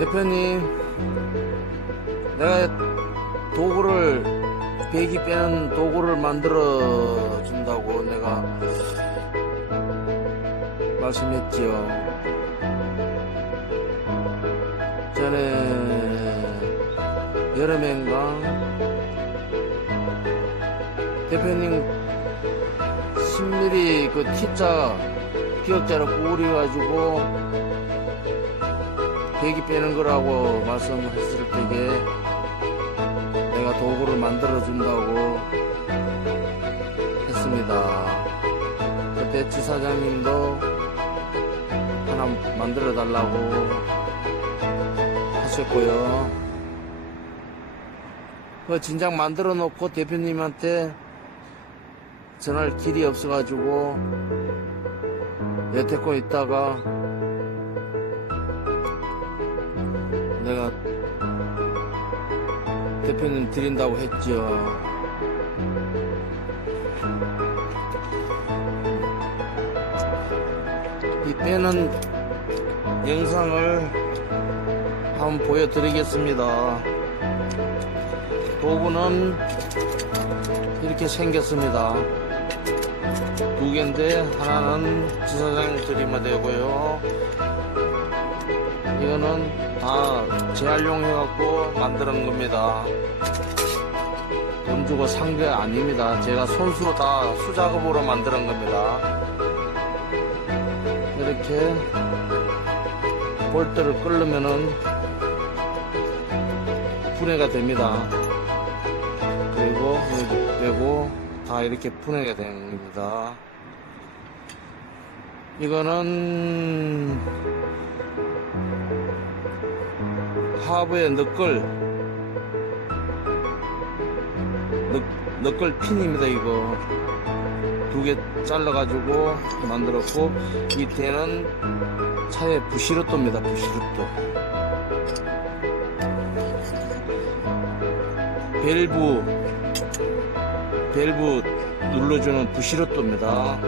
대표님, 내가 도구를, 배기 빼는 도구를 만들어 준다고 내가 말씀했지요. 전에 여름엔가 대표님 10mm 그 T자 기억자로 구부려가지고 배기 빼는 거라고 말씀했을 때에 내가 도구를 만들어 준다고 했습니다. 그때 지사장님도 하나 만들어 달라고 하셨고요. 그 진작 만들어 놓고 대표님한테 전할 길이 없어가지고 여태껏 있다가 내가 대표님 드린다고 했죠. 이 빼는 영상을 한번 보여드리겠습니다. 도구는 이렇게 생겼습니다. 두 개인데 하나는 지사장 드리면 되고요. 이거는 다 재활용 해갖고 만드는 겁니다. 돈 주고 산 게 아닙니다. 제가 손수로 다 수작업으로 만드는 겁니다. 이렇게 볼트를 끌려면은 분해가 됩니다. 그리고 다 이렇게 되는 겁니다. 이거는 하부의 너클 너, 너클 핀입니다 이거. 두 개 잘라가지고 만들었고 밑에는 차에 부시로또입니다 부시로또. 밸브 밸브 눌러주는 부시로또입니다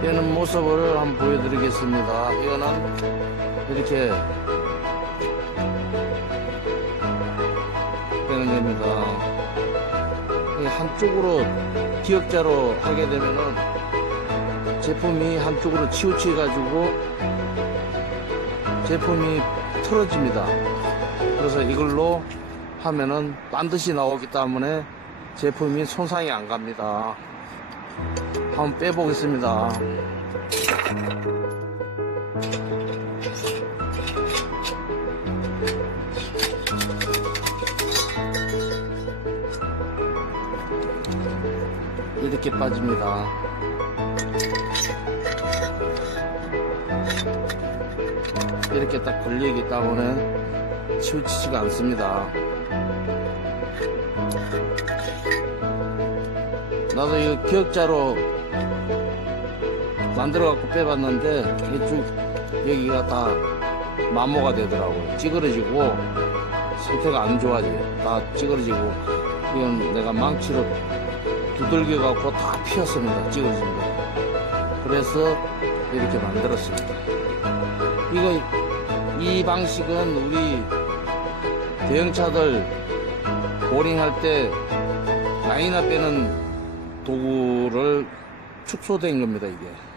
빼는 모습을 한번 보여드리겠습니다. 이거는 이렇게 빼는 겁니다. 이 한쪽으로 기역자로 하게 되면은 제품이 한쪽으로 치우쳐 가지고 제품이 틀어집니다. 그래서 이걸로 하면은 반드시 나오기 때문에 제품이 손상이 안 갑니다. 한번 빼보겠습니다. 이렇게 빠집니다. 이렇게 딱 걸리기 때문에 치우치지가 않습니다. 나도 이거 기억자로 만들어 갖고 빼봤는데 쭉 여기가 다 마모가 되더라고요. 찌그러지고 상태가 안 좋아져요. 다 찌그러지고 이건 내가 망치로 두들겨 갖고 다 피었습니다. 찌그러진 거. 그래서 이렇게 만들었습니다. 이거 이 방식은 우리 대형차들 보링할 때 라인업 빼는 도구를 축소된 겁니다, 이게.